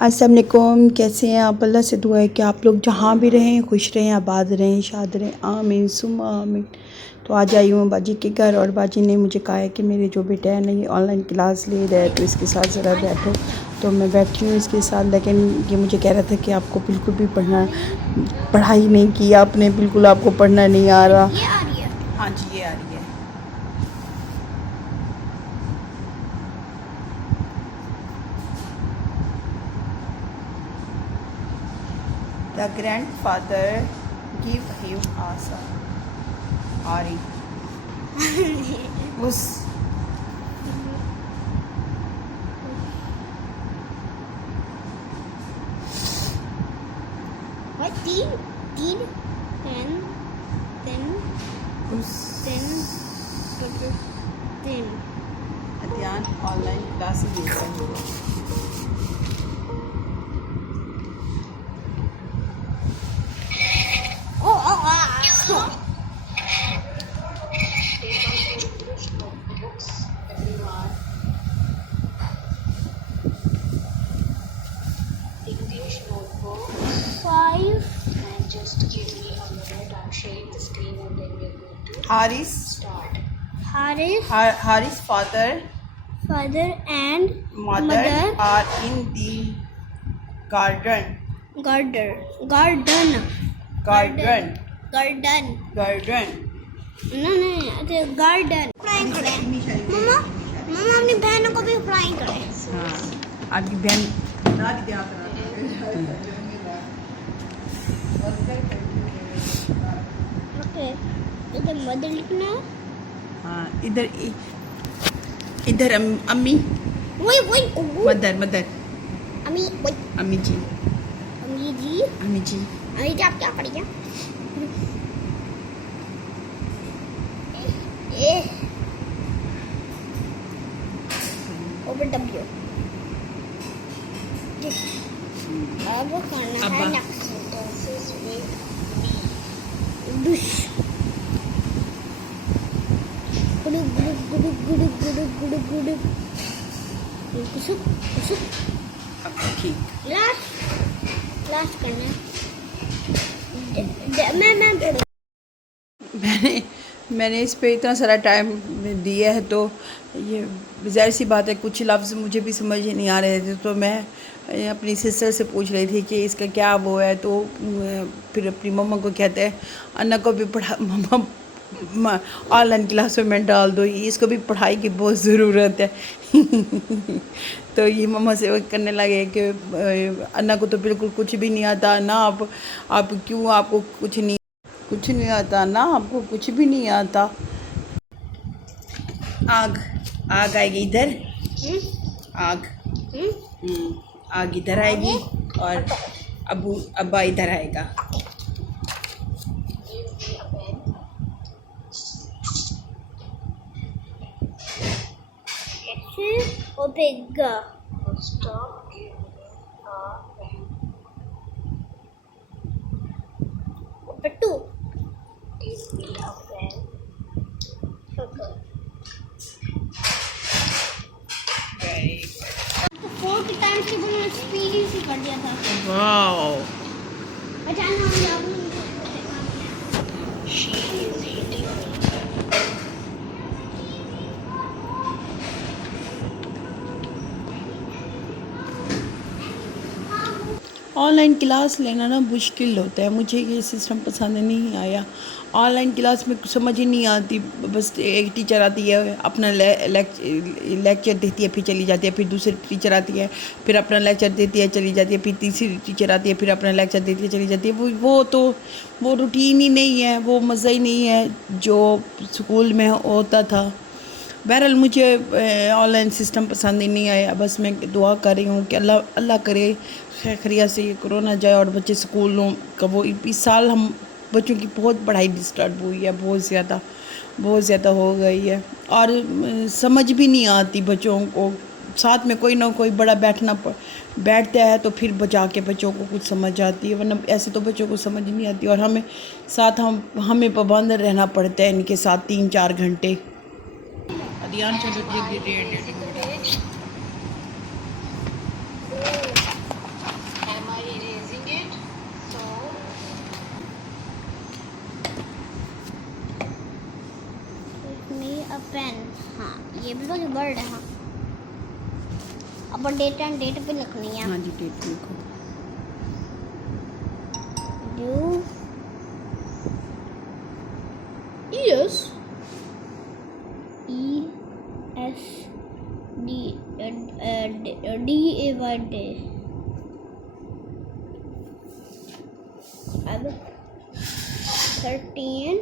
अस्सलाम वालेकुम, कैसे हैं आप? अल्लाह से दुआ है कि आप लोग जहाँ भी रहें खुश रहें, आबाद रहें, शाद रहें, आमीन सुम्मा आमीन। तो आज आई हूँ बाजी के घर और बाजी ने मुझे कहा है कि मेरे जो बेटा है ना ये ऑनलाइन क्लास ले रहा है तो इसके साथ ज़रा बैठो। तो मैं बैठी हूँ इसके साथ, लेकिन ये मुझे कह रहा था कि आपको बिल्कुल भी पढ़ाई नहीं की आपने, बिल्कुल आपको पढ़ना नहीं आ रहा। ये आ रही है? हाँ जी, ये आ रही है। The grandfather give him asa. Ari. उस What? तीन ten उस अध्ययन ऑनलाइन क्लासेस ले रहे हैं। English notebook. 5 And just give me a minute. I'm sharing the screen and then we're going to Haris start. Haris father and mother are in the garden. garden no अच्छा garden flying करें। मम्मा अपनी बहनों को भी flying करें। हाँ, आपकी बहन ओके इधर मदर लिखना। हाँ, इधर अम्मी वही मदर अम्मी जी आप क्या पढ़िए? ए ओवर डब्ल्यू अब करना है next Sentences with दुश गुडु कुसुक ठीक। लास्ट करना मैं मैंने इस पे इतना सारा टाइम दिया है तो ये ज़ाहिर सी बात है कुछ लफ्ज़ मुझे भी समझ नहीं आ रहे थे, तो मैं अपनी सिस्टर से पूछ रही थी कि इसका क्या वो है। तो फिर अपनी मम्मा को कहते हैं अन्ना को भी पढ़ा, मम्मा ऑनलाइन क्लास में डाल दो, इसको भी पढ़ाई की बहुत ज़रूरत है। तो ये मम्मा से वो करने लगे कि अन्ना को तो बिल्कुल कुछ भी नहीं आता ना, आप क्यों, आपको कुछ नहीं आता ना, आपको कुछ भी नहीं आता। आग आएगी इधर, आग आग इधर आएगी और अब्बा इधर आएगा। ओपेगा stop giving a pen. Pattu Give me a pen. तो 4 टाइम्स के मैंने स्पीड ही कर दिया था। वाओ, अचानक हम लोग She is hitting me. Online class लेना ना मुश्किल होता है, मुझे ये सिस्टम पसंद नहीं आया। ऑनलाइन क्लास में कुछ समझ ही नहीं आती, बस एक टीचर आती है अपना लेक्चर देती है फिर चली जाती है, फिर दूसरी टीचर आती है फिर अपना लेक्चर देती है चली जाती है, फिर तीसरी टीचर आती है फिर अपना लेक्चर देती है चली जाती है। वो रूटीन ही नहीं है, वो मज़ा ही नहीं है जो स्कूल में होता था। बहरहाल मुझे ऑनलाइन सिस्टम पसंद ही नहीं आया। बस मैं दुआ कर रही हूँ कि अल्लाह करे खैरियत से ये कोरोना जाए और बच्चे स्कूलों का वो इस साल हम बच्चों की बहुत पढ़ाई डिस्टर्ब हुई है, बहुत ज़्यादा हो गई है और समझ भी नहीं आती बच्चों को। साथ में कोई ना कोई बड़ा बैठता है तो फिर बचा के बच्चों को कुछ समझ आती है, वरना ऐसे तो बच्चों को समझ नहीं आती। और हमें पाबंद रहना पड़ता है इनके साथ 3-4 घंटे। ये भी तो वर्ड है। हाँ अब डेट एंड डेट पे लिखनी है। हाँ जी, डेट लिखो। Due yes ESDAY day. अब 13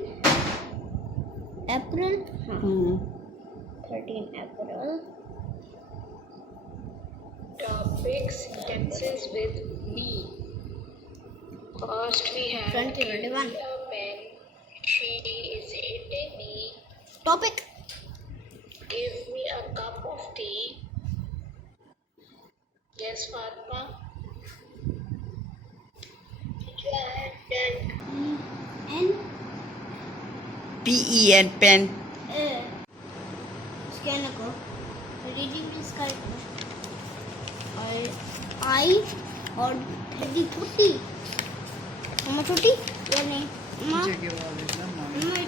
अप्रैल। हाँ 13 अप्रैल। Topic sentences with me. First we have 2021. a pen. She is hitting me. Topic Give me a cup of tea. Yes, Fatma. N PEN, pen. Scan को reading please कर और आई और thirty छुट्टी। मम्मा छुट्टी या नहीं? मम्मा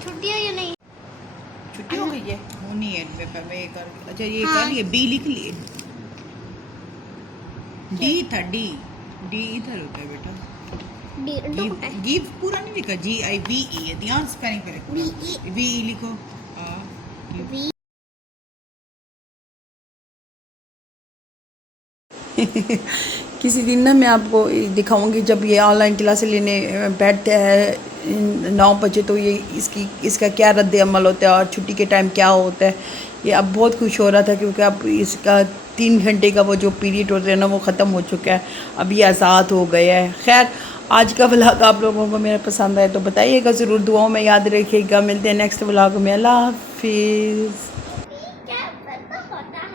छुट्टी है या नहीं? छुट्टी हो गई है? होनी है मैं कर। अच्छा ये हाँ। कर लिए, बी लिख लिए। डी था, डी डी इधर होता है बेटा। डी गिव पूरा नहीं लिखा, GIVE है, ध्यान स्पेलिंग पे लिखो। VE वी लिखो। वी किसी दिन ना मैं आपको दिखाऊंगी जब ये ऑनलाइन क्लास लेने बैठते हैं 9 बजे, तो ये इसका क्या रद्द अमल होता है और छुट्टी के टाइम क्या होता है। ये अब बहुत खुश हो रहा था क्योंकि अब इसका 3 घंटे का वो जो पीरियड होता है ना वो ख़त्म हो चुका है, अब ये आज़ाद हो गया है। खैर आज का व्लॉग आप लोगों को मेरा पसंद आए तो बताइएगा ज़रूर, दुआओं में याद रखिएगा। मिलते हैं नेक्स्ट व्लॉग में। अल्लाह हाफिज़। क्या पता होता है।